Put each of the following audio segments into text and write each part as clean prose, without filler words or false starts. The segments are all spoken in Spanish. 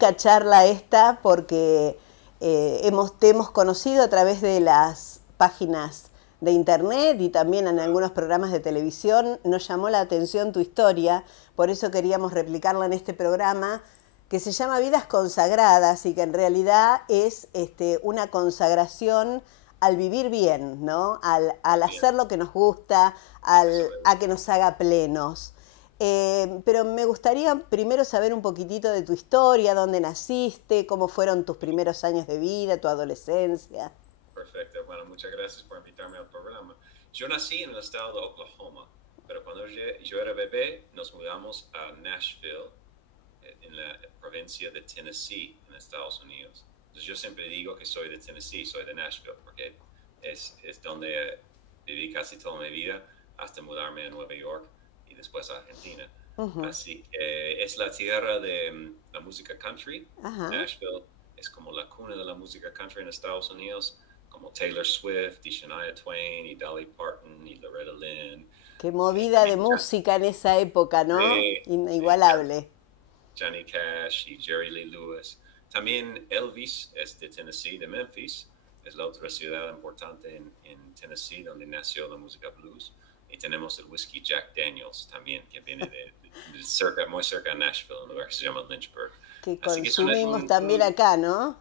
rica charla esta porque te hemos conocido a través de las páginas de internet y también en algunos programas de televisión. Nos llamó la atención tu historia, por eso queríamos replicarla en este programa que se llama Vidas Consagradas y que en realidad es una consagración al vivir bien, ¿no? Al Bien, hacer lo que nos gusta, eso a es. que nos haga plenos. Pero me gustaría primero saber un poquitito de tu historia, dónde naciste, cómo fueron tus primeros años de vida, tu adolescencia. Perfecto. Bueno, muchas gracias por invitarme al programa. Yo nací en el estado de Oklahoma, pero cuando yo era bebé nos mudamos a Nashville, en la provincia de Tennessee, en Estados Unidos. Entonces yo siempre digo que soy de Tennessee, soy de Nashville, porque es donde viví casi toda mi vida hasta mudarme a Nueva York y después a Argentina. Ujú. Así que es la tierra de la música country. Ajá. Nashville es como la cuna de la música country en Estados Unidos, como Taylor Swift y Shania Twain y Dolly Parton y Loretta Lynn. Qué movida de También música en esa época, ¿no? sí, Inigualable. Johnny Cash y Jerry Lee Lewis. También Elvis es de Tennessee, de Memphis. Es la otra ciudad importante en Tennessee donde nació la música blues. Y tenemos el whisky Jack Daniels también, que viene de cerca, muy cerca de Nashville, un lugar que se llama Lynchburg. Que Así que consumimos también acá, ¿no?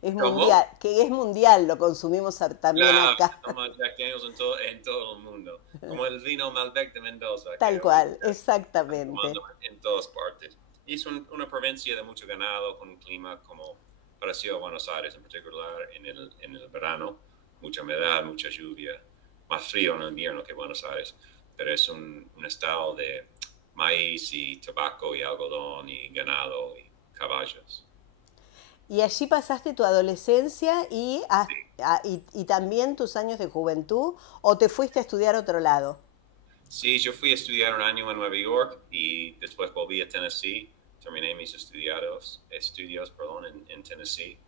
Es ¿cómo? mundial, que es mundial, lo consumimos también Claro, acá. se toma Jack Daniels en todo el mundo. Como el vino Malbec de Mendoza, Tal que ahorita cual, están tomando exactamente. en todas partes. Y es una provincia de mucho ganado, con un clima como parecido a Buenos Aires, en particular en el verano, mucha humedad, mucha lluvia, más frío en el invierno que Buenos Aires, pero es un estado de maíz y tabaco y algodón y ganado y caballos. Y allí pasaste tu adolescencia Sí. y también tus años de juventud, o te fuiste a estudiar a otro lado. Sí, yo fui a estudiar un año en Nueva York y después volví a Tennessee. Terminé mis estudios, perdón, en Tennessee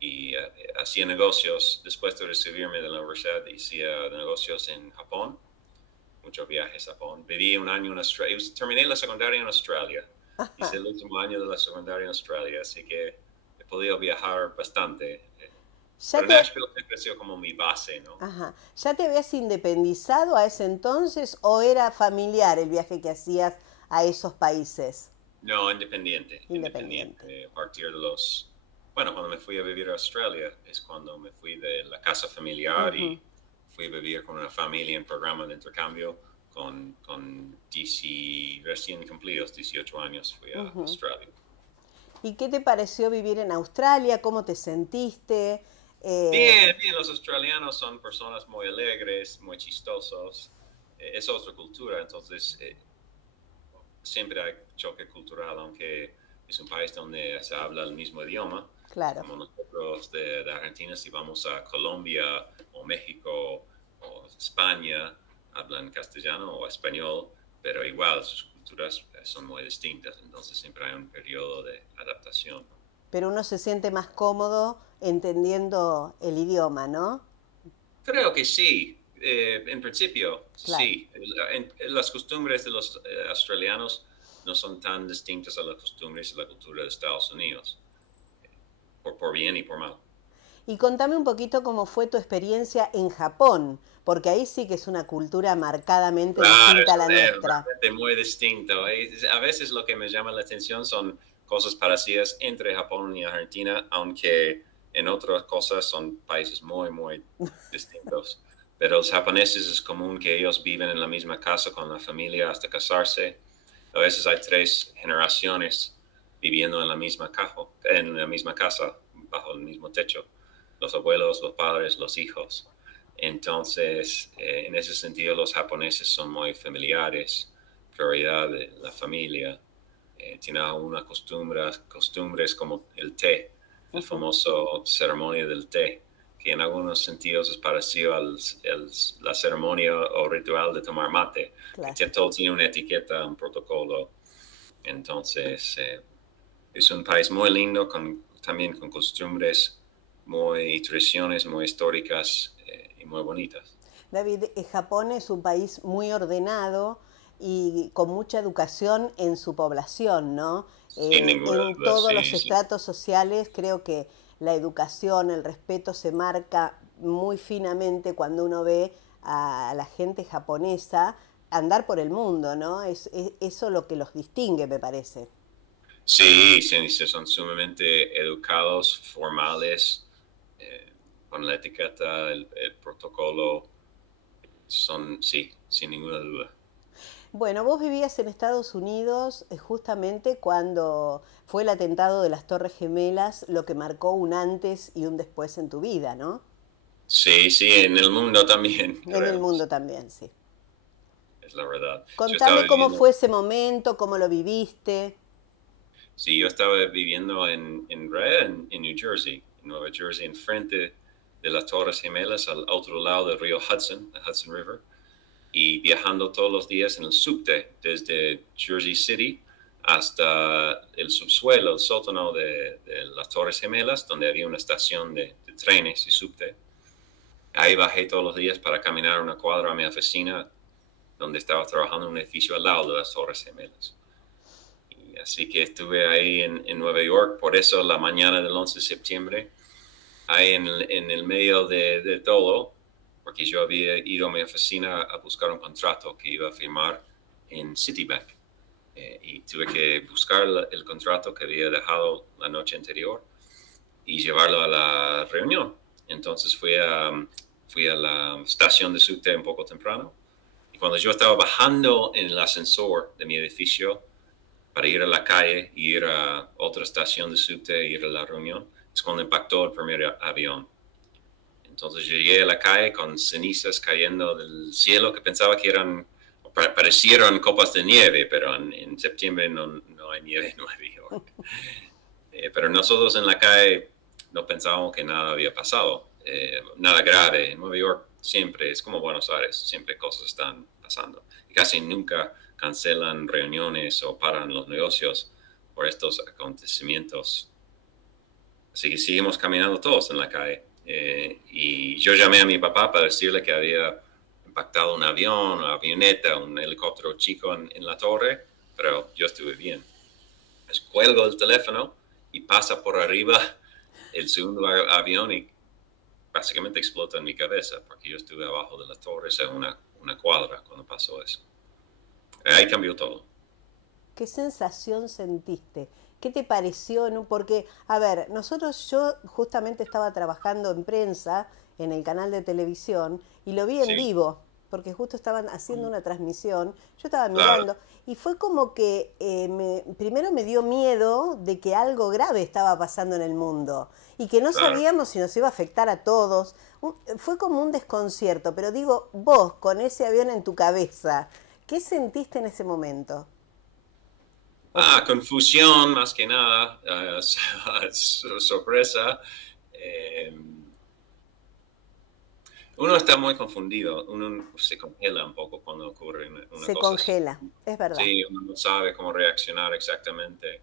y hacía negocios. Después de recibirme de la universidad, hacía negocios en Japón, muchos viajes a Japón. Viví un año en Australia. Terminé la secundaria en Australia. Hice el último año de la secundaria en Australia, así que he podido viajar bastante. ¿Ya Pero te, Nashville me creció como mi base, ¿no? ajá, ¿Ya te habías independizado a ese entonces o era familiar el viaje que hacías a esos países? No, independiente, Independiente. independiente. A partir de bueno, cuando me fui a vivir a Australia es cuando me fui de la casa familiar Ujú. y fui a vivir con una familia en programa de intercambio con 10 recién cumplidos, 18 años, fui a Ujú. Australia. ¿Y qué te pareció vivir en Australia? ¿Cómo te sentiste? Eh, Bien, bien, los australianos son personas muy alegres, muy chistosos. Es otra cultura, entonces siempre hay choque cultural, aunque es un país donde se habla el mismo idioma, claro. como nosotros de Argentina, si vamos a Colombia o México o España, hablan castellano o español, pero igual sus culturas son muy distintas, entonces siempre hay un periodo de adaptación. Pero uno se siente más cómodo entendiendo el idioma, ¿no? Creo que sí, en principio Claro. sí. Las costumbres de los australianos no son tan distintas a las costumbres de la cultura de Estados Unidos, por bien y por mal. Y contame un poquito cómo fue tu experiencia en Japón, porque ahí sí que es una cultura marcadamente Claro, distinta a la es nuestra. realmente muy distinto. A veces lo que me llama la atención son cosas parecidas entre Japón y Argentina, aunque en otras cosas son países muy, muy distintos. Pero los japoneses es común que ellos viven en la misma casa con la familia hasta casarse. A veces hay 3 generaciones viviendo en la misma casa, bajo el mismo techo. Los abuelos, los padres, los hijos. Entonces, en ese sentido, los japoneses son muy familiares, prioridad de la familia. Tienen algunas costumbres como el té, el Ujú. famoso ceremonia del té, que en algunos sentidos es parecido a la ceremonia o ritual de tomar mate, Claro. que todo tiene una etiqueta, un protocolo. Entonces, es un país muy lindo, también con costumbres y tradiciones muy históricas y muy bonitas. David, Japón es un país muy ordenado y con mucha educación en su población, ¿no? Sin ninguna En duda, todos los sí, sí. estratos sociales creo que la educación, el respeto se marca muy finamente cuando uno ve a la gente japonesa andar por el mundo, ¿no? Es eso lo que los distingue, me parece. Sí, sí, sí, son sumamente educados, formales, eh, con la etiqueta, el protocolo, son, sí, sin ninguna duda. Bueno, vos vivías en Estados Unidos justamente cuando fue el atentado de las Torres Gemelas, lo que marcó un antes y un después en tu vida, ¿no? Sí, sí, en el mundo también, En el creemos, mundo también, sí. es la verdad. Yo estaba Contame cómo viviendo, fue ese momento, cómo lo viviste. sí, yo estaba viviendo en New Jersey, en Nueva Jersey, enfrente de las Torres Gemelas, al otro lado del río Hudson, el Hudson River, y viajando todos los días en el subte, desde Jersey City hasta el subsuelo, el sótano de las Torres Gemelas, donde había una estación de trenes y subte. Ahí bajé todos los días para caminar una cuadra a mi oficina, donde estaba trabajando en un edificio al lado de las Torres Gemelas. Y así que estuve ahí en Nueva York, por eso la mañana del 11 de septiembre, ahí en el medio de todo, porque yo había ido a mi oficina a buscar un contrato que iba a firmar en Citibank. Y tuve que buscar el contrato que había dejado la noche anterior y llevarlo a la reunión. Entonces fui a la estación de subte un poco temprano. Y cuando yo estaba bajando en el ascensor de mi edificio para ir a la calle y ir a otra estación de subte e ir a la reunión, es cuando impactó el primer avión. Entonces yo llegué a la calle con cenizas cayendo del cielo que pensaba que eran, parecieron copas de nieve, pero en septiembre no hay nieve en Nueva York. Pero nosotros en la calle no pensábamos que nada había pasado, nada grave. En Nueva York siempre es como Buenos Aires, siempre cosas están pasando. Y casi nunca cancelan reuniones o paran los negocios por estos acontecimientos. Así que seguimos caminando todos en la calle. Y yo llamé a mi papá para decirle que había impactado un avión, una avioneta, un helicóptero chico en la torre, pero yo estuve bien. Pues cuelgo el teléfono y pasa por arriba el segundo avión y básicamente explota en mi cabeza porque yo estuve abajo de la torre, o sea, una cuadra cuando pasó eso. Ahí cambió todo. ¿Qué sensación sentiste? ¿Qué te pareció? Porque, a ver, yo justamente estaba trabajando en prensa en el canal de televisión y lo vi en Sí, vivo, porque justo estaban haciendo una transmisión, yo estaba claro, mirando y fue como que primero me dio miedo de que algo grave estaba pasando en el mundo y que no claro. sabíamos si nos iba a afectar a todos. Fue como un desconcierto, pero digo, vos con ese avión en tu cabeza, ¿qué sentiste en ese momento? O sea, Confusión más que nada, sorpresa. Eh, Uno está muy confundido, uno se congela un poco cuando ocurre una se cosa así. congela, es verdad. Sí, uno no sabe cómo reaccionar exactamente.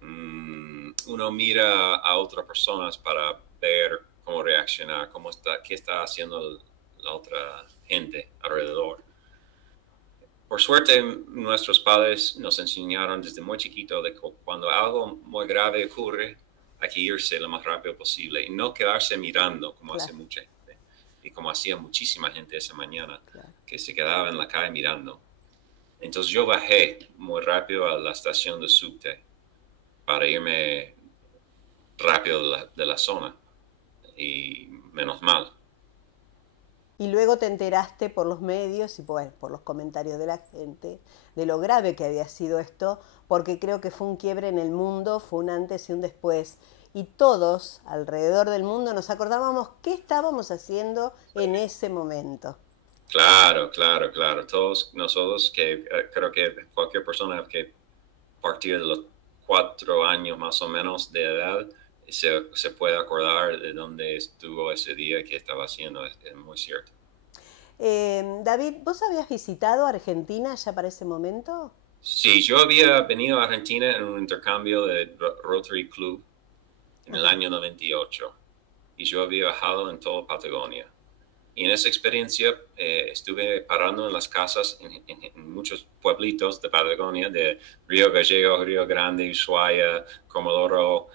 Uno mira a otras personas para ver cómo reaccionar, cómo está, qué está haciendo la otra gente alrededor. Por suerte, nuestros padres nos enseñaron desde muy chiquito de que cuando algo muy grave ocurre, hay que irse lo más rápido posible y no quedarse mirando como hace Claro, mucha gente y como hacía muchísima gente esa mañana claro. que se quedaba en la calle mirando. Entonces yo bajé muy rápido a la estación de subte para irme rápido de la zona y menos mal. Y luego te enteraste por los medios y por los comentarios de la gente de lo grave que había sido esto, porque creo que fue un quiebre en el mundo, fue un antes y un después. Y todos alrededor del mundo nos acordábamos qué estábamos haciendo en ese momento. Claro, claro, claro. Todos nosotros que creo que cualquier persona que a partir de los 4 años más o menos de edad se puede acordar de dónde estuvo ese día y qué estaba haciendo. Es muy cierto. David, ¿vos habías visitado Argentina ya para ese momento? Sí, yo había venido a Argentina en un intercambio de Rotary Club en el Ajá. año 98 y yo había viajado en toda Patagonia. Y en esa experiencia estuve parando en las casas en muchos pueblitos de Patagonia, de Río Gallego, Río Grande, Ushuaia, Comodoro,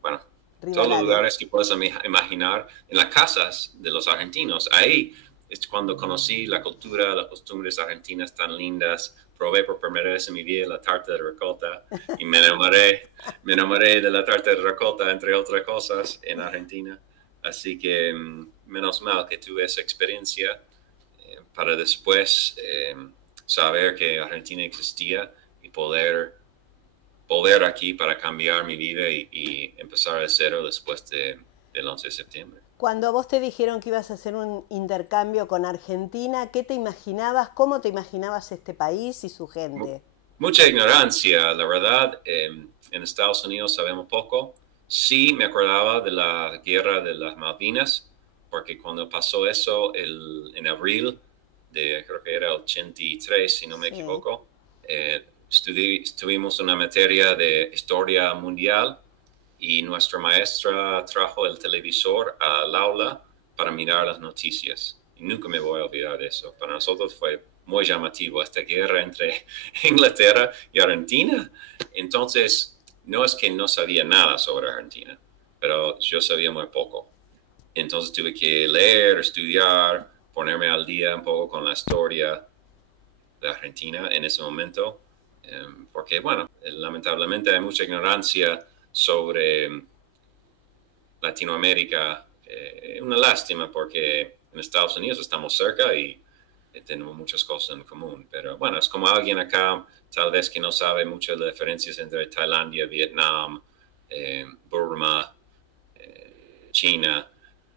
bueno, todos los Rivadavia. lugares que puedes imaginar, en las casas de los argentinos. Ahí es cuando conocí la cultura, las costumbres argentinas tan lindas. Probé por primera vez en mi vida la tarta de ricota y me enamoré de la tarta de ricota, entre otras cosas, en Argentina. Así que menos mal que tuve esa experiencia para después saber que Argentina existía y poder volver aquí para cambiar mi vida y empezar de cero después del 11 de septiembre. Cuando a vos te dijeron que ibas a hacer un intercambio con Argentina, ¿qué te imaginabas? ¿Cómo te imaginabas este país y su gente? Mucha ignorancia, la verdad. En Estados Unidos sabemos poco. Sí me acordaba de la guerra de las Malvinas, porque cuando pasó eso en abril de, creo que era 83, si no me Sí. equivoco, tuvimos una materia de historia mundial y nuestra maestra trajo el televisor al aula para mirar las noticias. Y nunca me voy a olvidar de eso. Para nosotros fue muy llamativo esta guerra entre Inglaterra y Argentina. Entonces, no es que no sabía nada sobre Argentina, pero yo sabía muy poco. Entonces tuve que leer, estudiar, ponerme al día un poco con la historia de Argentina en ese momento, porque, bueno, lamentablemente hay mucha ignorancia sobre Latinoamérica. Una lástima porque en Estados Unidos estamos cerca y tenemos muchas cosas en común, pero bueno, es como alguien acá tal vez que no sabe mucho de las diferencias entre Tailandia, Vietnam, Burma, China,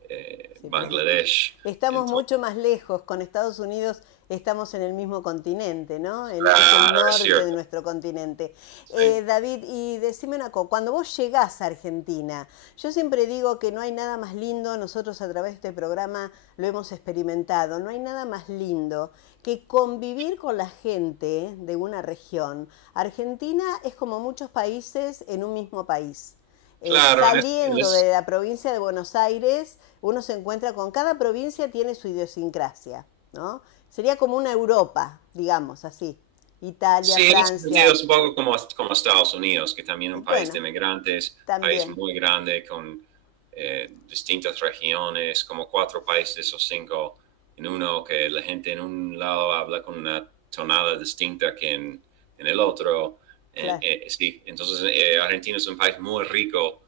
Sí, pues Bangladesh. estamos Entonces, mucho más lejos. Con Estados Unidos estamos en el mismo continente, ¿no? Es el claro, es norte de cierto. nuestro continente. Sí. David, y decime una cosa, cuando vos llegás a Argentina, yo siempre digo que no hay nada más lindo, nosotros a través de este programa lo hemos experimentado, no hay nada más lindo que convivir con la gente de una región. Argentina es como muchos países en un mismo país. Claro, Saliendo de la provincia de Buenos Aires, uno se encuentra con cada provincia tiene su idiosincrasia, ¿no? Sería como una Europa, digamos así. Italia, sí, en ese sentido Francia, es un poco como Estados Unidos, que también es un país de bueno, inmigrantes, país también. muy grande con distintas regiones, como 4 países o 5 en uno, que la gente en un lado habla con una tonada distinta que en el otro. Claro. Sí, entonces Argentina es un país muy rico,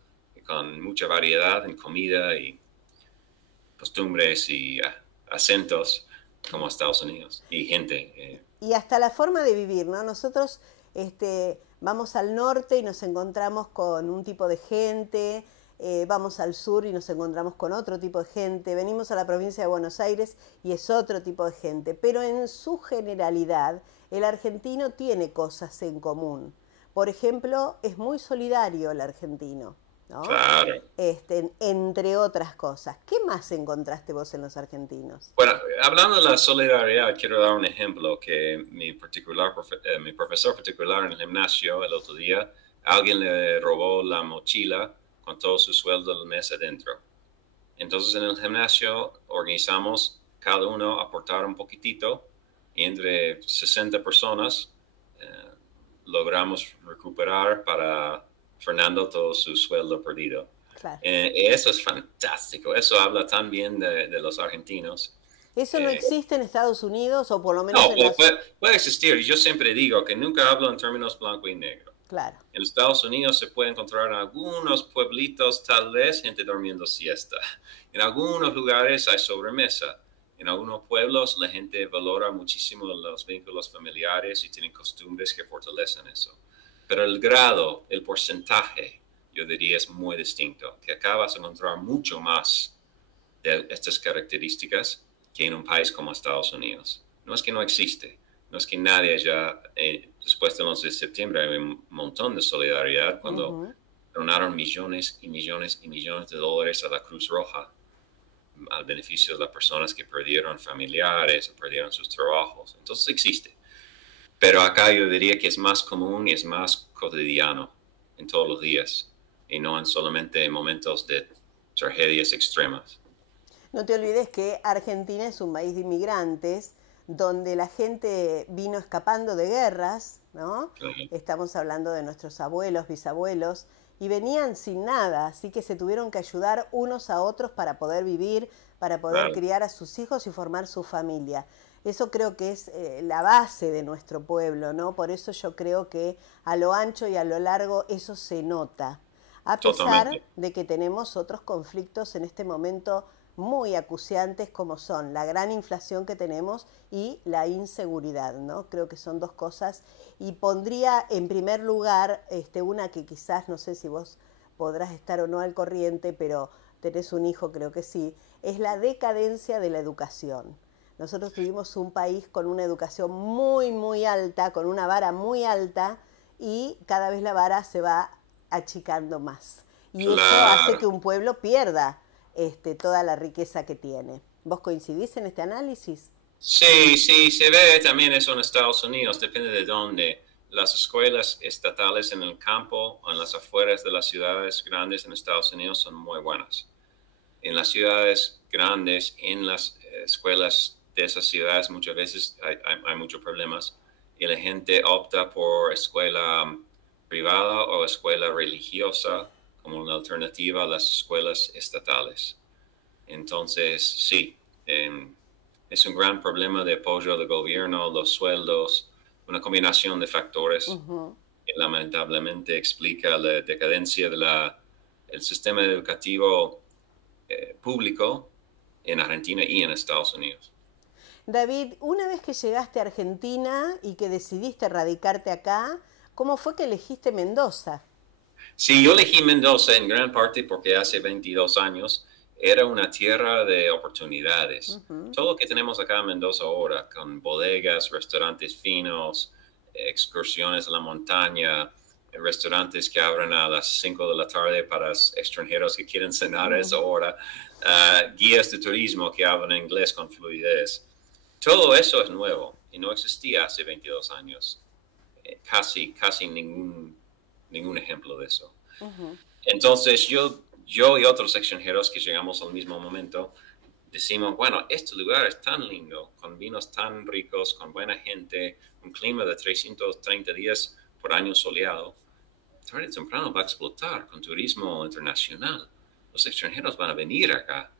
con mucha variedad en comida y costumbres y acentos, como Estados Unidos, y gente. Y hasta la forma de vivir, ¿no? Nosotros vamos al norte y nos encontramos con un tipo de gente, vamos al sur y nos encontramos con otro tipo de gente, venimos a la provincia de Buenos Aires y es otro tipo de gente, pero en su generalidad el argentino tiene cosas en común. Por ejemplo, es muy solidario el argentino, ¿no? Claro. Entre otras cosas. ¿Qué más encontraste vos en los argentinos? Bueno, hablando de la solidaridad, quiero dar un ejemplo que mi profesor particular en el gimnasio el otro día, alguien le robó la mochila con todo su sueldo del mes adentro. Entonces en el gimnasio organizamos cada uno aportar un poquitito y entre 60 personas eh, logramos recuperar para Fernando todo su sueldo perdido. Claro. Eso es fantástico, eso habla tan bien de los argentinos. Eso no Eh, existe en Estados Unidos o por lo menos no, en las... puede existir. Yo siempre digo que nunca hablo en términos blanco y negro. Claro, En Estados Unidos se puede encontrar en algunos pueblitos tal vez gente durmiendo siesta. En algunos lugares hay sobremesa. En algunos pueblos la gente valora muchísimo los vínculos familiares y tienen costumbres que fortalecen eso. Pero el grado, el porcentaje, yo diría es muy distinto. Que acá vas a encontrar mucho más de estas características que en un país como Estados Unidos. No es que no existe, no es que nadie allá, después del 11 de septiembre, hay un montón de solidaridad cuando ujú, donaron millones y millones y millones de dólares a la Cruz Roja al beneficio de las personas que perdieron familiares o perdieron sus trabajos. Entonces existe. Pero acá yo diría que es más común y es más cotidiano en todos los días y no en solamente en momentos de tragedias extremas. No te olvides que Argentina es un país de inmigrantes donde la gente vino escapando de guerras, ¿no? Claro, Estamos hablando de nuestros abuelos, bisabuelos, y venían sin nada, así que se tuvieron que ayudar unos a otros para poder vivir, para poder claro, criar a sus hijos y formar su familia. Eso creo que es la base de nuestro pueblo, ¿no? Por eso yo creo que a lo ancho y a lo largo eso se nota, a pesar totalmente, de que tenemos otros conflictos en este momento muy acuciantes como son la gran inflación que tenemos y la inseguridad, ¿no? Creo que son dos cosas y pondría en primer lugar una que quizás no sé si vos podrás estar o no al corriente, pero tenés un hijo, creo que sí, es la decadencia de la educación. Nosotros tuvimos un país con una educación muy, muy alta, con una vara muy alta, y cada vez la vara se va achicando más. Y eso hace que claro. un pueblo pierda toda la riqueza que tiene. ¿Vos coincidís en este análisis? Sí, sí, se ve también eso en Estados Unidos, depende de dónde. Las escuelas estatales en el campo o en las afueras de las ciudades grandes en Estados Unidos son muy buenas. En las ciudades grandes, en las escuelas de esas ciudades, muchas veces hay muchos problemas y la gente opta por escuela privada o escuela religiosa como una alternativa a las escuelas estatales. Entonces, sí, eh, es un gran problema de apoyo del gobierno, los sueldos, una combinación de factores Ujú. que lamentablemente explica la decadencia del sistema educativo público en Argentina y en Estados Unidos. David, una vez que llegaste a Argentina y que decidiste radicarte acá, ¿cómo fue que elegiste Mendoza? Sí, yo elegí Mendoza en gran parte porque hace 22 años era una tierra de oportunidades. Ujú. Todo lo que tenemos acá en Mendoza ahora, con bodegas, restaurantes finos, excursiones a la montaña, restaurantes que abren a las 5 de la tarde para extranjeros que quieren cenar a esa hora, guías de turismo que hablan inglés con fluidez. Todo eso es nuevo y no existía hace 22 años. Casi ningún ejemplo de eso. Ujú. Entonces yo y otros extranjeros que llegamos al mismo momento decimos, bueno, este lugar es tan lindo, con vinos tan ricos, con buena gente, un clima de 330 días por año soleado, tarde o temprano va a explotar con turismo internacional. Los extranjeros van a venir acá,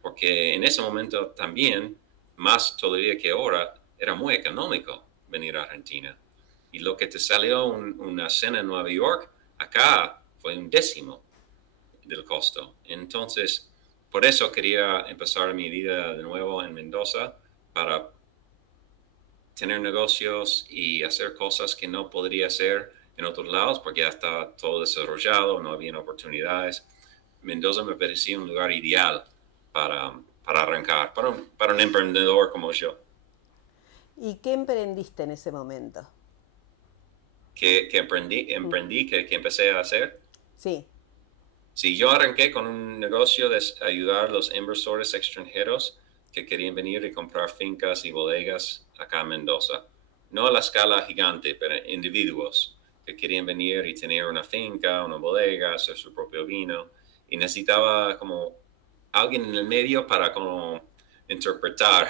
porque en ese momento también, más todavía que ahora, era muy económico venir a Argentina. Y lo que te salió una cena en Nueva York, acá fue un décimo del costo. Entonces, por eso quería empezar mi vida de nuevo en Mendoza para tener negocios y hacer cosas que no podría hacer en otros lados porque ya estaba todo desarrollado, no había oportunidades. Mendoza me parecía un lugar ideal para arrancar, para un emprendedor como yo, ¿Y qué emprendiste en ese momento? que Mm. emprendí que empecé a hacer. Sí. Sí, yo arranqué con un negocio de ayudar a los inversores extranjeros que querían venir y comprar fincas y bodegas acá en Mendoza. No a la escala gigante, pero individuos que querían venir y tener una finca, una bodega, hacer su propio vino. Y necesitaba como alguien en el medio para como interpretar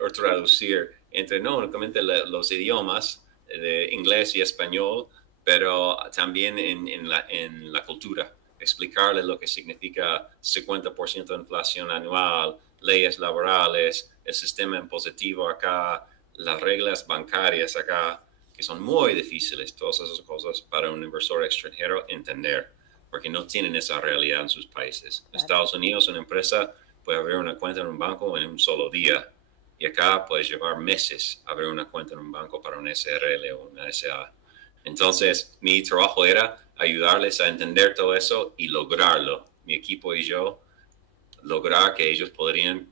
o traducir entre no únicamente los idiomas de inglés y español, pero también en la cultura, explicarle lo que significa 50% de inflación anual, leyes laborales, el sistema impositivo acá, las reglas bancarias acá, que son muy difíciles, todas esas cosas para un inversor extranjero entender, porque no tienen esa realidad en sus países. En Claro. Estados Unidos, una empresa puede abrir una cuenta en un banco en un solo día, y acá puedes llevar meses abrir una cuenta en un banco para un SRL o una SA. Entonces, mi trabajo era ayudarles a entender todo eso y lograrlo. Mi equipo y yo lograr que ellos podrían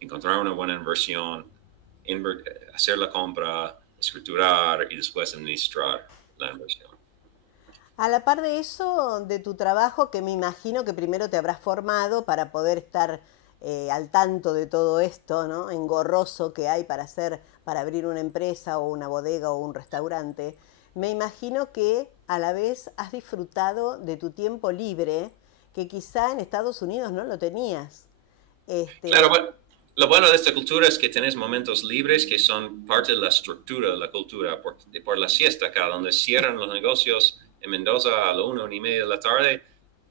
encontrar una buena inversión, hacer la compra, escriturar y después administrar la inversión. A la par de eso, de tu trabajo, que me imagino que primero te habrás formado para poder estar al tanto de todo esto, ¿no? Engorroso que hay para hacer, para abrir una empresa o una bodega o un restaurante. Me imagino que a la vez has disfrutado de tu tiempo libre, que quizá en Estados Unidos no lo tenías. Este, Claro, bueno, lo bueno de esta cultura es que tenés momentos libres que son parte de la estructura de la cultura. Por la siesta acá, donde cierran los negocios en Mendoza a la 1:30 de la tarde,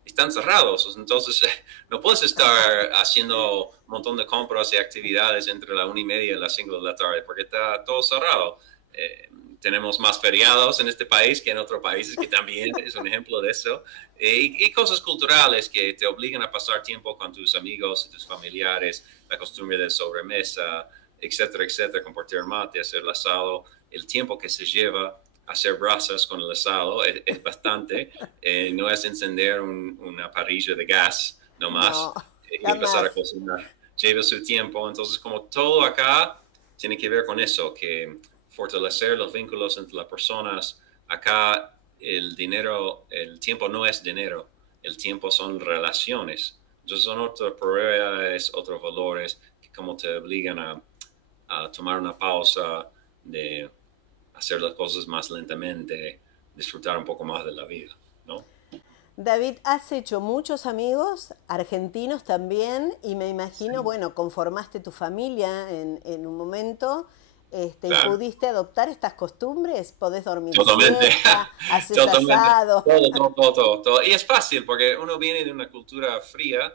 están cerrados. Entonces, no puedes estar haciendo un montón de compras y actividades entre la 1:30 y las 5 de la tarde, porque está todo cerrado. Eh, Tenemos más feriados en este país que en otros países, que también es un ejemplo de eso. Y cosas culturales que te obligan a pasar tiempo con tus amigos y tus familiares, la costumbre de sobremesa, etcétera, etcétera, compartir mate, hacer el asado, el tiempo que se lleva a hacer brasas con el asado es bastante. No es encender una parrilla de gas nomás no, y empezar a jamás. cocinar. Lleva su tiempo. Entonces, como todo acá tiene que ver con eso, que fortalecer los vínculos entre las personas. Acá el dinero, el tiempo no es dinero, el tiempo son relaciones. Entonces son otras prioridades, otros valores que como te obligan a tomar una pausa, de hacer las cosas más lentamente, disfrutar un poco más de la vida, ¿no? David, has hecho muchos amigos, argentinos también, y me imagino, Sí, bueno, conformaste tu familia en un momento, y claro. pudiste adoptar estas costumbres, podés dormir Totalmente, siesta, haces totalmente. asado. Todo, todo, todo, todo, todo. Y es fácil porque uno viene de una cultura fría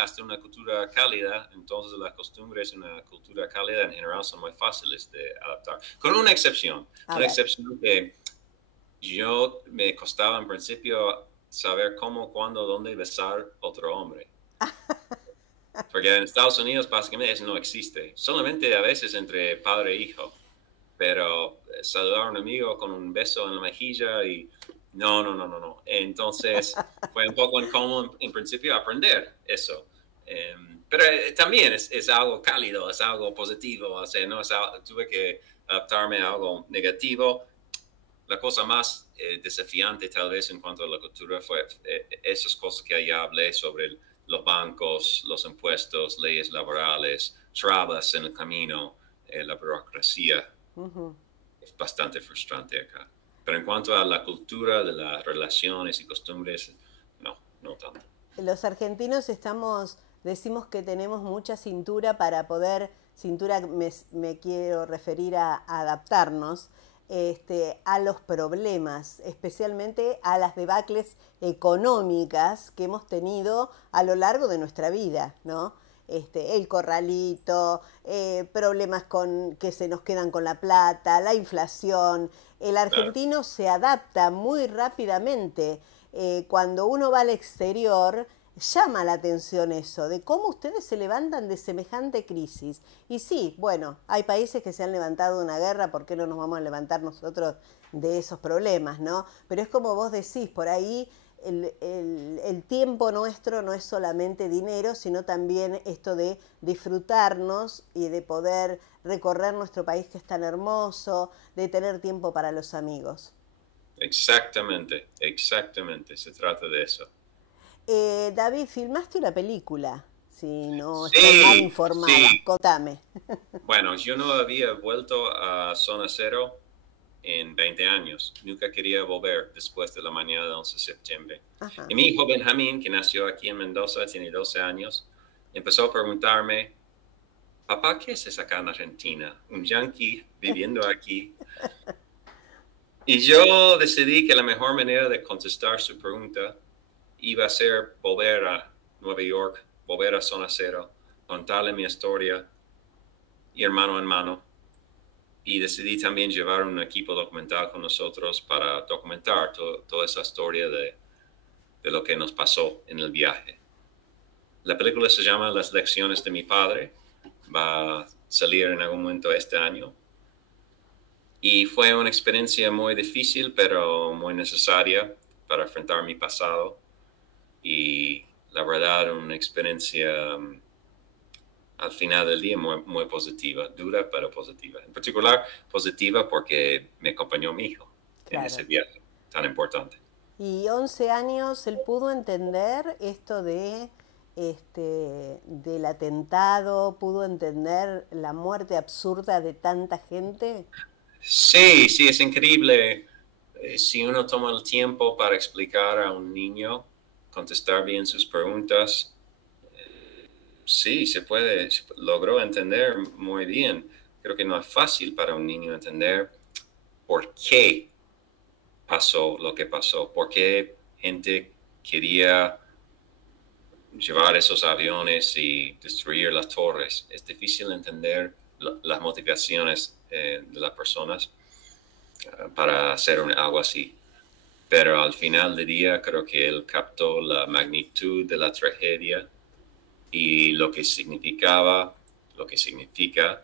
hasta una cultura cálida, entonces las costumbres en una cultura cálida en general son muy fáciles de adaptar. Con A una ver. excepción que yo me costaba en principio saber cómo, cuándo, dónde besar otro hombre. Porque en Estados Unidos básicamente eso no existe, solamente a veces entre padre e hijo, pero saludar a un amigo con un beso en la mejilla y no, no, no, no, no. Entonces fue un poco incómodo en principio aprender eso. Pero también es algo cálido, es algo positivo, o sea, no es tuve que adaptarme a algo negativo. La cosa más desafiante tal vez en cuanto a la cultura fue esas cosas que allá hablé sobre los bancos, los impuestos, leyes laborales, trabas en el camino, la burocracia. Ujú. Es bastante frustrante acá. Pero en cuanto a la cultura de las relaciones y costumbres, no, no tanto. Los argentinos estamos, decimos que tenemos mucha cintura para poder, cintura me quiero referir a adaptarnos a los problemas, especialmente a las debacles económicas que hemos tenido a lo largo de nuestra vida, ¿no? El corralito, problemas con que se nos quedan con la plata, la inflación. El Claro. argentino se adapta muy rápidamente. Cuando uno va al exterior, llama la atención eso, de cómo ustedes se levantan de semejante crisis. Y sí, bueno, hay países que se han levantado de una guerra, ¿por qué no nos vamos a levantar nosotros de esos problemas, no? Pero es como vos decís, por ahí el tiempo nuestro no es solamente dinero, sino también esto de disfrutarnos y de poder recorrer nuestro país que es tan hermoso, de tener tiempo para los amigos. Exactamente, exactamente, se trata de eso. David, filmaste una película, si no estoy mal Sí, informada, sí. contame. Bueno, yo no había vuelto a Zona Cero en 20 años. Nunca quería volver después de la mañana del 11 de septiembre. Ajá. Y mi hijo Benjamín, que nació aquí en Mendoza, tiene 12 años, empezó a preguntarme, papá, ¿qué es acá en Argentina? Un yanqui viviendo aquí. Y yo decidí que la mejor manera de contestar su pregunta iba a ser volver a Nueva York, volver a Zona Cero, contarle mi historia, ir mano en mano. Y decidí también llevar un equipo documental con nosotros para documentar toda esa historia de lo que nos pasó en el viaje. La película se llama Las lecciones de mi padre, va a salir en algún momento este año y fue una experiencia muy difícil pero muy necesaria para enfrentar mi pasado y la verdad una experiencia al final del día muy, muy positiva, dura pero positiva. En particular positiva porque me acompañó mi hijo en ese Claro. viaje tan importante. Y 11 años él pudo entender esto del atentado, pudo entender la muerte absurda de tanta gente. Sí, sí, es increíble. Si uno toma el tiempo para explicar a un niño, contestar bien sus preguntas, sí, se puede, logró entender muy bien. Creo que no es fácil para un niño entender por qué pasó lo que pasó, por qué gente quería llevar esos aviones y destruir las torres. Es difícil entender las motivaciones de las personas para hacer algo así. Pero al final del día creo que él captó la magnitud de la tragedia y lo que significaba, lo que significa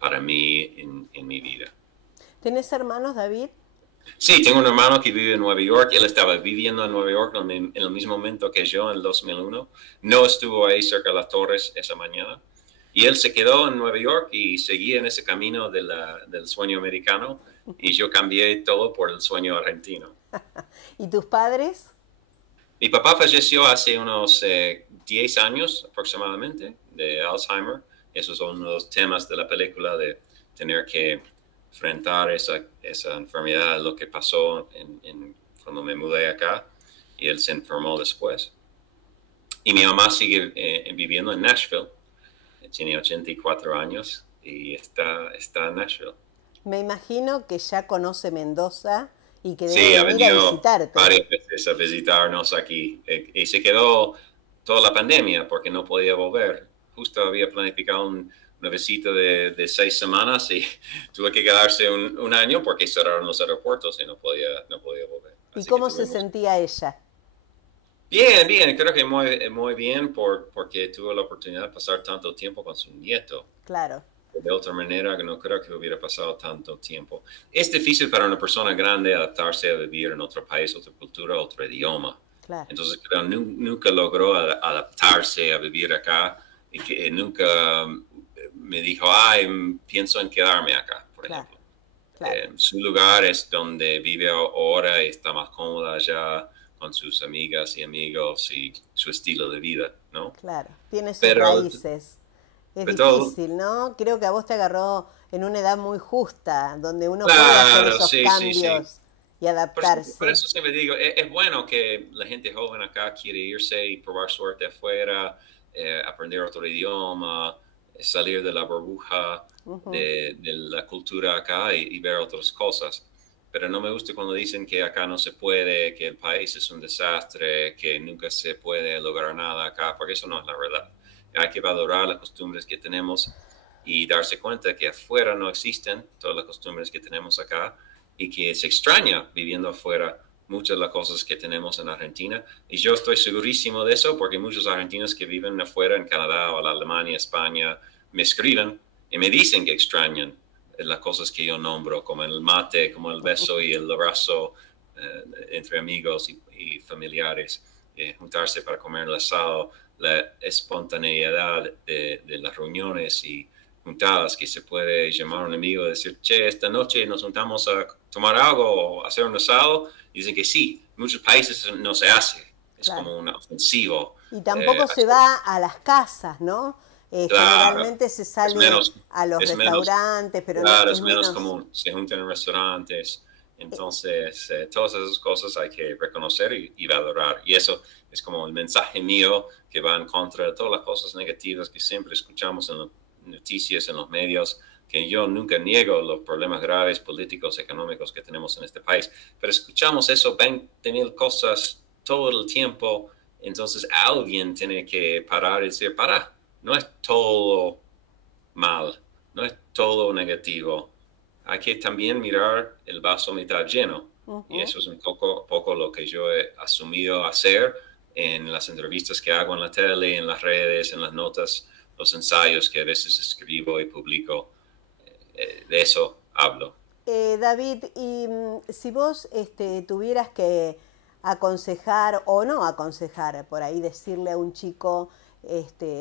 para mí en mi vida. ¿Tenés hermanos, David? Sí, tengo un hermano que vive en Nueva York. Él estaba viviendo en Nueva York en el mismo momento que yo en el 2001. No estuvo ahí cerca de las torres esa mañana. Y él se quedó en Nueva York y seguía en ese camino del sueño americano. Y yo cambié todo por el sueño argentino. ¿Y tus padres? Mi papá falleció hace unos 10 años aproximadamente de Alzheimer. Esos son los temas de la película, de tener que enfrentar esa enfermedad, lo que pasó cuando me mudé acá, y él se enfermó después. Y mi mamá sigue viviendo en Nashville, tiene 84 años y está en Nashville. Me imagino que ya conoce Mendoza y que Sí, debe ha venir a venido visitarte. varias veces a visitarnos aquí y se quedó toda la pandemia porque no podía volver. Justo había planificado una visita de 6 semanas y tuve que quedarse un año porque cerraron los aeropuertos y no podía volver. ¿Y Así que cómo se tuvimos... sentía ella? Bien, bien, creo que muy bien porque tuve la oportunidad de pasar tanto tiempo con su nieto. Claro, De otra manera, no creo que hubiera pasado tanto tiempo. Es difícil para una persona grande adaptarse a vivir en otro país, otra cultura, otro idioma. claro, Entonces, creo que nunca logró adaptarse a vivir acá y que nunca me dijo, ay, pienso en quedarme acá, por claro, ejemplo. claro, Su lugar es donde vive ahora y está más cómoda allá con sus amigas y amigos y su estilo de vida, ¿no? claro. Tiene sus Pero, raíces. Es pero difícil, ¿no? Creo que a vos te agarró en una edad muy justa, donde uno puede hacer claro, esos sí, sí, sí. cambios y Por adaptarse. eso siempre digo, es bueno que la gente joven acá quiere irse y probar suerte afuera, aprender otro idioma, salir de la burbuja Ujú, de la cultura acá y ver otras cosas. Pero no me gusta cuando dicen que acá no se puede, que el país es un desastre, que nunca se puede lograr nada acá, porque eso no es la verdad. Hay que valorar las costumbres que tenemos y darse cuenta que afuera no existen todas las costumbres que tenemos acá y que se extraña viviendo afuera muchas de las cosas que tenemos en Argentina. Y yo estoy segurísimo de eso porque muchos argentinos que viven afuera en Canadá o en Alemania, España, me escriben y me dicen que extrañan las cosas que yo nombro, como el mate, como el beso y el abrazo entre amigos y familiares, juntarse para comer el asado, la espontaneidad de las reuniones y juntadas que se puede llamar a un amigo y decir, che, esta noche nos juntamos a tomar algo o hacer un asado. Y dicen que sí, en muchos países no se hace, es claro. como un ofensivo. Y tampoco se va a las casas, ¿no? Claro, Generalmente se es sale menos, a los es menos, restaurantes, pero no, claro, es es menos menos. común, se juntan en restaurantes. Entonces, todas esas cosas hay que reconocer y valorar. Y eso es como el mensaje mío que va en contra de todas las cosas negativas que siempre escuchamos en las noticias, en los medios, que yo nunca niego los problemas graves políticos, económicos que tenemos en este país, pero escuchamos eso 20.000 cosas todo el tiempo, entonces alguien tiene que parar y decir, para, no es todo mal, no es todo negativo. Hay que también mirar el vaso mitad lleno. Y Ujú. eso es un poco lo que yo he asumido hacer en las entrevistas que hago en la tele, en las redes, en las notas, los ensayos que a veces escribo y publico. De eso hablo. David, y si vos tuvieras que aconsejar o no aconsejar, por ahí decirle a un chico,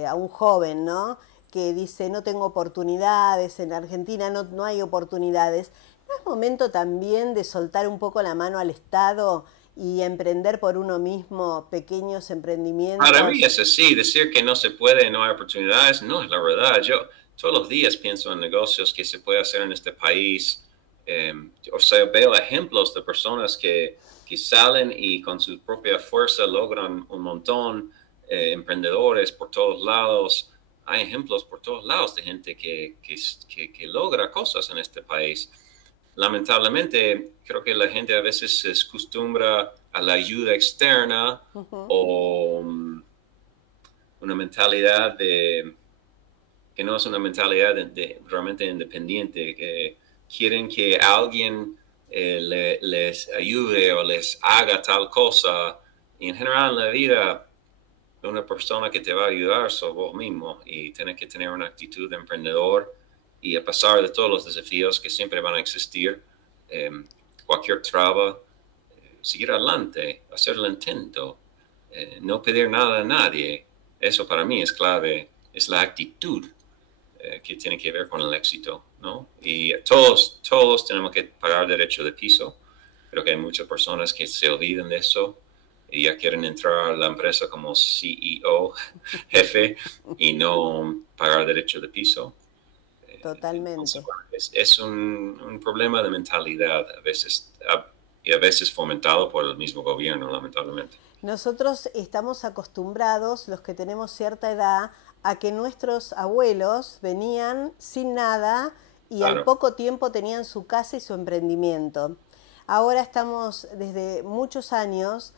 a un joven, ¿no? Que dice, no tengo oportunidades, en Argentina no hay oportunidades, ¿no es momento también de soltar un poco la mano al Estado y emprender por uno mismo pequeños Para mí emprendimientos? es así, decir que no se puede, no hay oportunidades, no es la verdad. Yo todos los días pienso en negocios que se puede hacer en este país. O sea, veo ejemplos de personas que salen y con su propia fuerza logran un montón, emprendedores por todos lados. hay ejemplos por todos lados de gente que logra cosas en este país. Lamentablemente, creo que la gente a veces se acostumbra a la ayuda externa o una mentalidad que no es una mentalidad realmente independiente, que quieren que alguien les ayude o les haga tal cosa. Y en general en la vida, una persona que te va a ayudar sos vos mismo y tienes que tener una actitud de emprendedor y a pesar de todos los desafíos que siempre van a existir, cualquier traba, seguir adelante, hacer el intento, no pedir nada a nadie. Eso para mí es clave, es la actitud que tiene que ver con el éxito, ¿no? Y todos tenemos que pagar derecho de piso. Creo que hay muchas personas que se olvidan de eso y ya quieren entrar a la empresa como CEO, jefe, y no pagar derecho de piso. Totalmente. Entonces, es un problema de mentalidad y a veces fomentado por el mismo gobierno, lamentablemente. Nosotros estamos acostumbrados, los que tenemos cierta edad, a que nuestros abuelos venían sin nada y al Claro, poco tiempo tenían su casa y su emprendimiento. Ahora estamos desde muchos años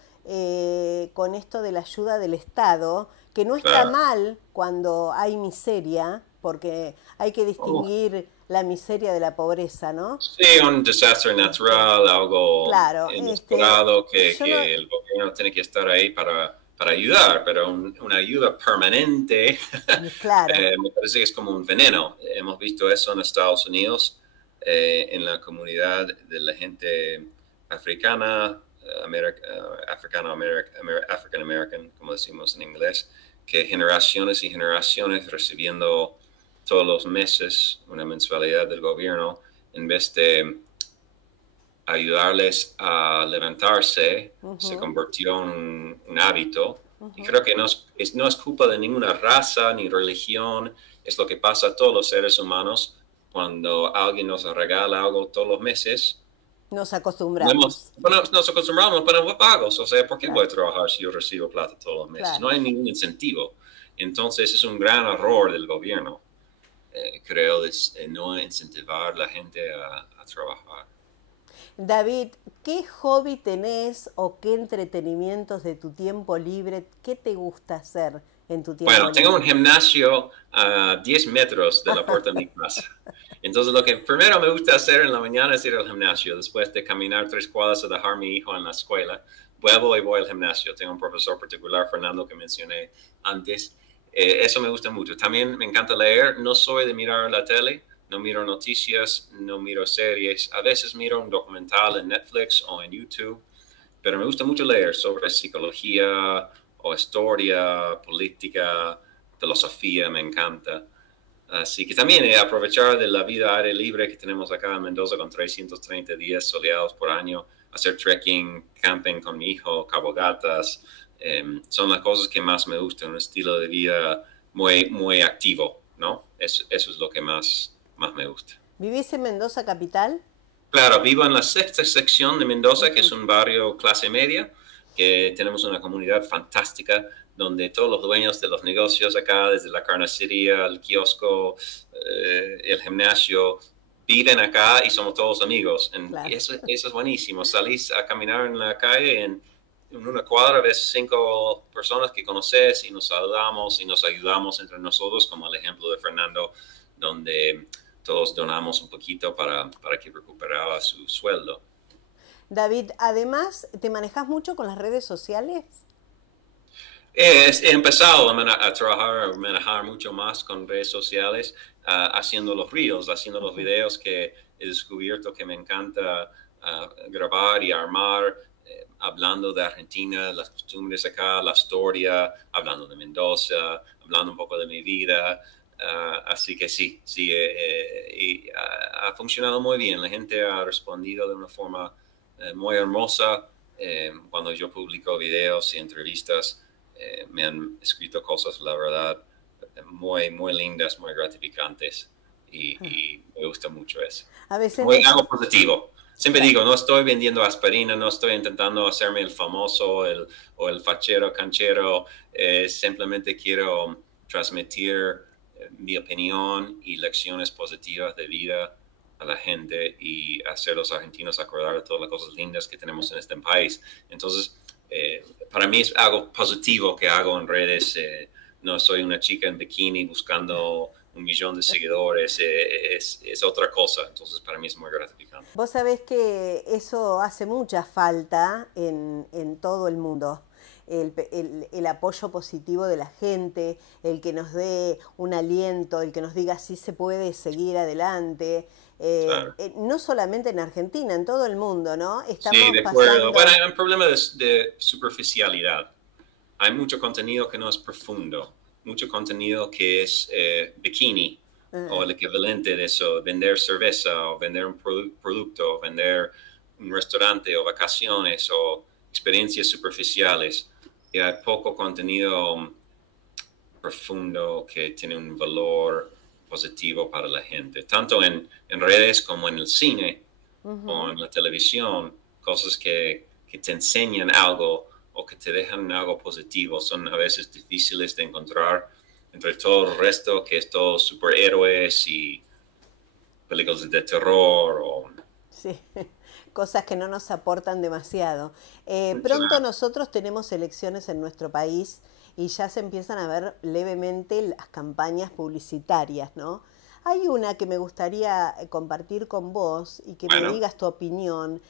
con esto de la ayuda del Estado, que no está claro. mal cuando hay miseria, porque hay que Oh, distinguir la miseria de la pobreza, ¿no? sí, un desastre natural, algo Claro, inesperado yo no, que el gobierno tiene que estar ahí para ayudar, pero una ayuda permanente claro, me parece que es como un veneno. Hemos visto eso en Estados Unidos, en la comunidad de la gente africana, African American, como decimos en inglés, que generaciones y generaciones recibiendo todos los meses una mensualidad del gobierno en vez de ayudarles a levantarse, se convirtió en un hábito. Y creo que no es culpa de ninguna raza ni religión, es lo que pasa a todos los seres humanos cuando alguien nos regala algo todos los meses. nos acostumbramos. Bueno, nos acostumbramos, pero pagos, o sea, ¿por qué voy Claro, a trabajar si yo recibo plata todos los meses? claro. No hay ningún incentivo. Entonces es un gran error del gobierno, creo, de no incentivar a la gente a trabajar. David, ¿qué hobby tenés o qué entretenimientos de tu tiempo libre? ¿Qué te gusta hacer en tu tiempo Bueno, tengo un libre? gimnasio a 10 metros de la puerta de mi casa. Entonces, lo que primero me gusta hacer en la mañana es ir al gimnasio. Después de caminar 3 cuadras a dejar a mi hijo en la escuela, vuelvo y voy al gimnasio. Tengo un profesor particular, Fernando, que mencioné antes. Eso me gusta mucho. También me encanta leer. No soy de mirar la tele, no miro noticias, no miro series. A veces miro un documental en Netflix o en YouTube, pero me gusta mucho leer sobre psicología o historia, política, filosofía, me encanta. Así que también aprovechar de la vida aire libre que tenemos acá en Mendoza con 330 días soleados por año, hacer trekking, camping con mi hijo, cabalgatas, son las cosas que más me gustan, un estilo de vida muy activo, ¿no? Eso es lo que más me gusta. ¿Vivís en Mendoza capital? Claro, vivo en la sexta sección de Mendoza, que es un barrio clase media, que tenemos una comunidad fantástica donde todos los dueños de los negocios acá, desde la carnicería, el kiosco, el gimnasio, viven acá y somos todos amigos. Y Claro. eso es buenísimo. Salís a caminar en la calle en una cuadra, ves 5 personas que conoces y nos saludamos y nos ayudamos entre nosotros, como el ejemplo de Fernando, donde todos donamos un poquito para que recuperara su sueldo. David, además, ¿te manejas mucho con las redes sociales? He empezado a trabajar, a manejar mucho más con redes sociales, haciendo los reels, haciendo los videos que he descubierto que me encanta grabar y armar, hablando de Argentina, las costumbres acá, la historia, hablando de Mendoza, hablando un poco de mi vida. Así que sí, y ha funcionado muy bien. La gente ha respondido de una forma muy hermosa cuando yo publico videos y entrevistas. Me han escrito cosas, la verdad, muy lindas, muy gratificantes y me gusta mucho eso. A veces Muy algo positivo. Siempre digo, no estoy vendiendo aspirina, no estoy intentando hacerme el famoso o el fachero, canchero, simplemente quiero transmitir mi opinión y lecciones positivas de vida a la gente y hacer los argentinos acordar de todas las cosas lindas que tenemos en este país. Entonces, para mí es algo positivo que hago en redes. No soy una chica en bikini buscando 1 millón de seguidores, es otra cosa. Entonces, para mí es muy gratificante. Vos sabés que eso hace mucha falta en todo el mundo. El apoyo positivo de la gente, el que nos dé un aliento, el que nos diga si se puede seguir adelante. Claro. No solamente en Argentina, en todo el mundo, ¿no? Sí, Estamos de acuerdo. pasando... Bueno, hay un problema de superficialidad. Hay mucho contenido que no es profundo, mucho contenido que es bikini o el equivalente de eso, vender cerveza o vender un producto, o vender un restaurante o vacaciones o experiencias superficiales. Y hay poco contenido profundo que tiene un valor positivo para la gente, tanto en redes como en el cine o en la televisión, cosas que te enseñan algo o que te dejan algo positivo son a veces difíciles de encontrar entre todo el resto que es todo superhéroes y películas de terror o... Sí, cosas que no nos aportan demasiado. Pronto Claro, nosotros tenemos elecciones en nuestro país y ya se empiezan a ver levemente las campañas publicitarias, ¿no? Hay una que me gustaría compartir con vos y que me bueno, digas tu opinión.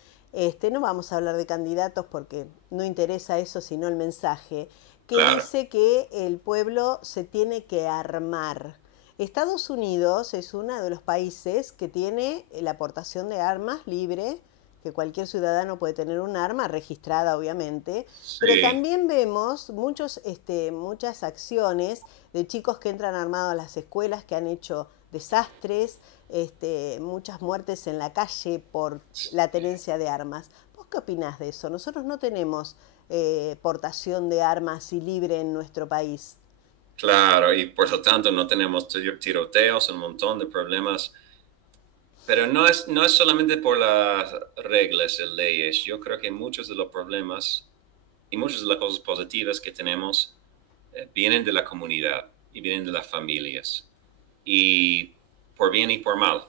No vamos a hablar de candidatos porque no interesa eso, sino el mensaje, que claro, dice que el pueblo se tiene que armar. Estados Unidos es uno de los países que tiene la aportación de armas libre, que cualquier ciudadano puede tener un arma registrada, obviamente, pero sí, también vemos muchas acciones de chicos que entran armados a las escuelas, que han hecho desastres, muchas muertes en la calle por la tenencia de armas. ¿Vos qué opinás de eso? Nosotros no tenemos portación de armas y libre en nuestro país. claro, y por lo tanto no tenemos tiroteos, un montón de problemas. Pero no es solamente por las reglas y leyes. Yo creo que muchos de los problemas y muchas de las cosas positivas que tenemos vienen de la comunidad y vienen de las familias. Y por bien y por mal.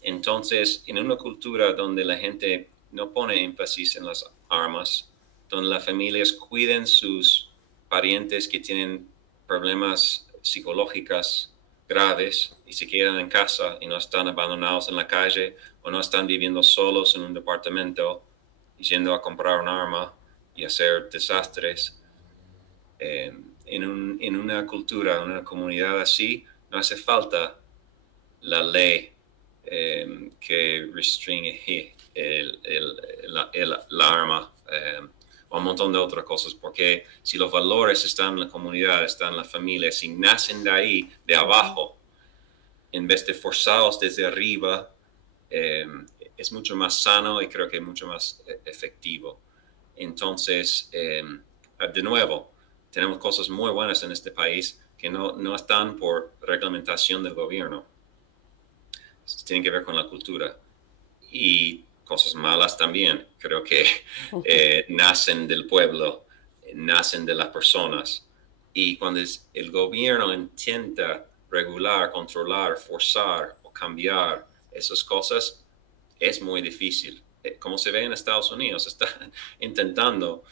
Entonces, en una cultura donde la gente no pone énfasis en las armas, donde las familias cuiden sus parientes que tienen problemas psicológicos graves y se quedan en casa y no están abandonados en la calle o no están viviendo solos en un departamento yendo a comprar un arma y hacer desastres. En una cultura, en una comunidad así, no hace falta la ley que restringe la arma o un montón de otras cosas, porque si los valores están en la comunidad, están en la familia, si nacen de ahí, de abajo, en vez de forzados desde arriba, eh, es mucho más sano y creo que mucho más efectivo. Entonces, de nuevo, tenemos cosas muy buenas en este país que no están por reglamentación del gobierno, tienen que ver con la cultura y cosas malas también. Creo que nacen del pueblo, nacen de las personas. Y cuando el gobierno intenta regular, controlar, forzar o cambiar esas cosas, es muy difícil. Como se ve en Estados Unidos, está intentando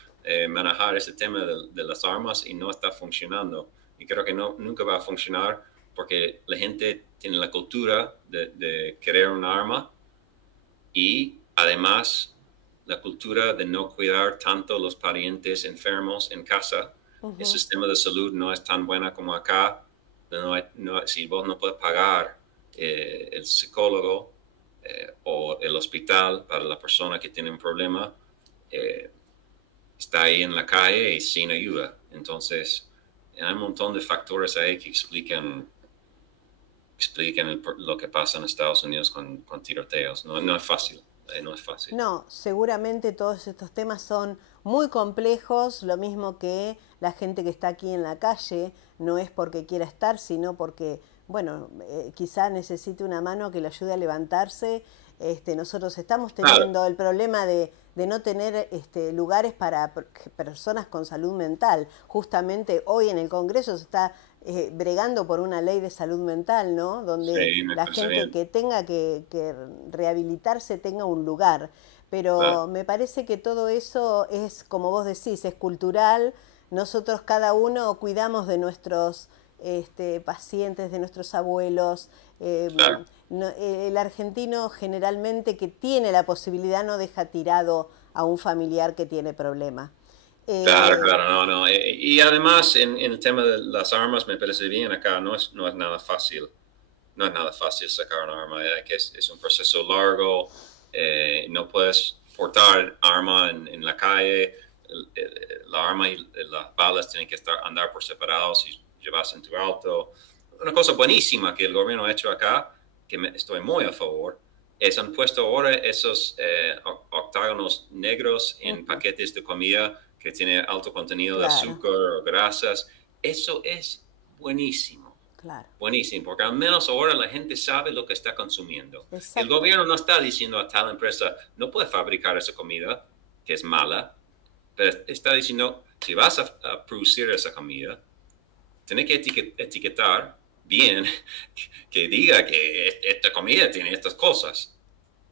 manejar ese tema de las armas y no está funcionando. Y creo que nunca va a funcionar porque la gente tiene la cultura de querer un arma y además la cultura de no cuidar tanto los parientes enfermos en casa. El Ujú. sistema de salud no es tan buena como acá. Si vos no puedes pagar el psicólogo o el hospital para la persona que tiene un problema, eh, está ahí en la calle y sin ayuda. Entonces, hay un montón de factores ahí que expliquen lo que pasa en Estados Unidos con tiroteos. No es fácil, no es fácil. No, seguramente todos estos temas son muy complejos, lo mismo que la gente que está aquí en la calle, no es porque quiera estar, sino porque, bueno, quizá necesite una mano que le ayude a levantarse. Nosotros estamos Claro, teniendo el problema de no tener lugares para personas con salud mental. Justamente hoy en el Congreso se está bregando por una ley de salud mental, ¿no? Donde Sí, me la parece gente bien. que tenga que rehabilitarse tenga un lugar. Claro, Pero me parece que todo eso es, como vos decís, es cultural. Nosotros cada uno cuidamos de nuestros pacientes, de nuestros abuelos. claro. El argentino generalmente que tiene la posibilidad no deja tirado a un familiar que tiene problema. Claro, Eh, claro, no, no. Y además, en el tema de las armas, me parece bien acá, no es nada fácil. No es nada fácil sacar un arma, que es un proceso largo, no puedes portar arma en la calle, la arma y las balas tienen que andar por separado si llevas en tu auto. Una cosa buenísima que el gobierno ha hecho acá, que estoy muy a favor, es han puesto ahora esos octágonos negros en ujú, paquetes de comida que tiene alto contenido de claro, azúcar o grasas. Eso es buenísimo. claro, Buenísimo, porque al menos ahora la gente sabe lo que está consumiendo. El exacto. gobierno no está diciendo a tal empresa, no puede fabricar esa comida, que es mala, pero está diciendo, si vas a producir esa comida, tiene que etiquetar bien, que diga que esta comida tiene estas cosas.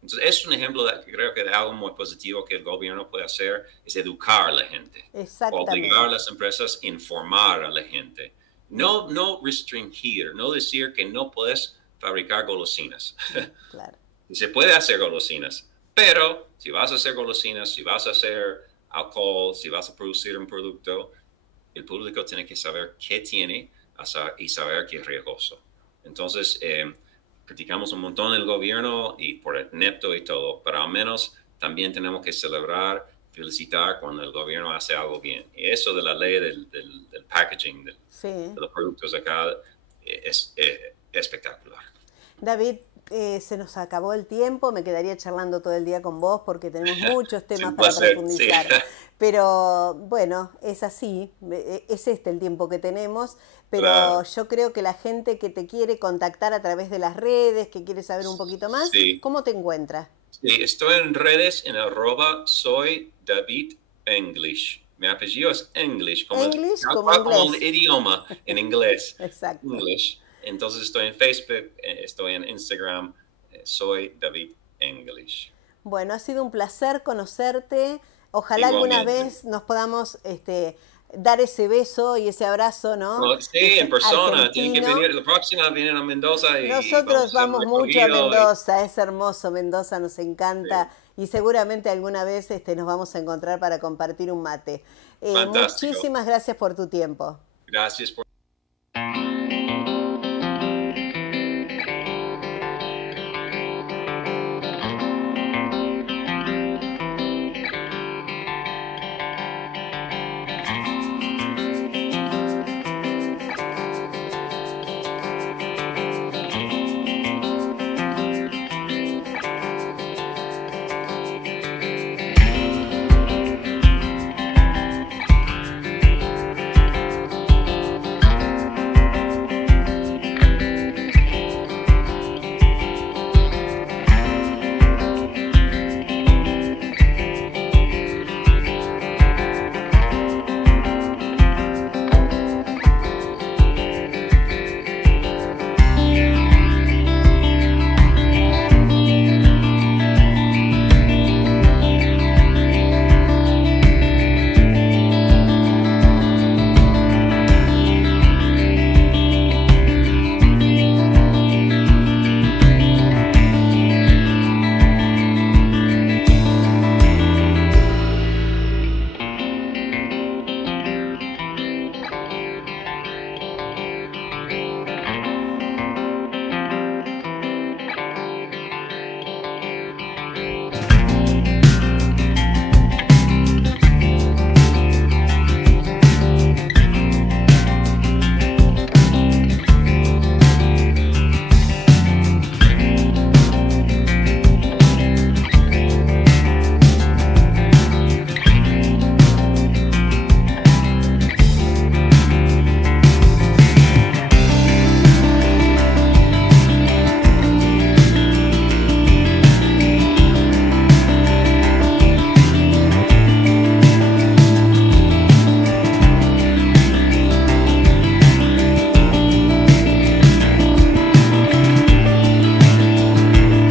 Entonces, es un ejemplo creo que de algo muy positivo que el gobierno puede hacer, es educar a la gente, obligar a Exactamente. las empresas a informar a la gente. No restringir, no decir que no puedes fabricar golosinas. Claro. Se puede hacer golosinas, pero si vas a hacer golosinas, si vas a hacer alcohol, si vas a producir un producto, el público tiene que saber qué tiene y saber que es riesgoso. Entonces, criticamos un montón el gobierno y por el nepto y todo, pero al menos también tenemos que celebrar, felicitar cuando el gobierno hace algo bien. Y eso de la ley del packaging, Sí. de los productos acá, es espectacular. David, se nos acabó el tiempo, me quedaría charlando todo el día con vos porque tenemos muchos Es temas un para placer, sí. profundizar. Pero bueno, es así, es este el tiempo que tenemos, pero Claro, yo creo que la gente que te quiere contactar a través de las redes, que quiere saber un poquito más, sí. ¿cómo te encuentra? Sí, estoy en redes en arroba soy David English. Mi apellido es English, English tal como cual como el inglés. idioma en inglés, Exacto. English. Entonces estoy en Facebook, estoy en Instagram, soy David English. Bueno, ha sido un placer conocerte. Ojalá alguna Igualmente. vez nos podamos dar ese beso y ese abrazo, ¿no? Bueno, sí, en Ese persona, tienen que argentino. venir, la próxima vienen a Mendoza y Nosotros vamos a hacer un vamos mucho a recorrido. Mendoza, es hermoso Mendoza, nos encanta Sí, y seguramente alguna vez nos vamos a encontrar para compartir un mate. fantástico. Muchísimas gracias por tu tiempo. Gracias por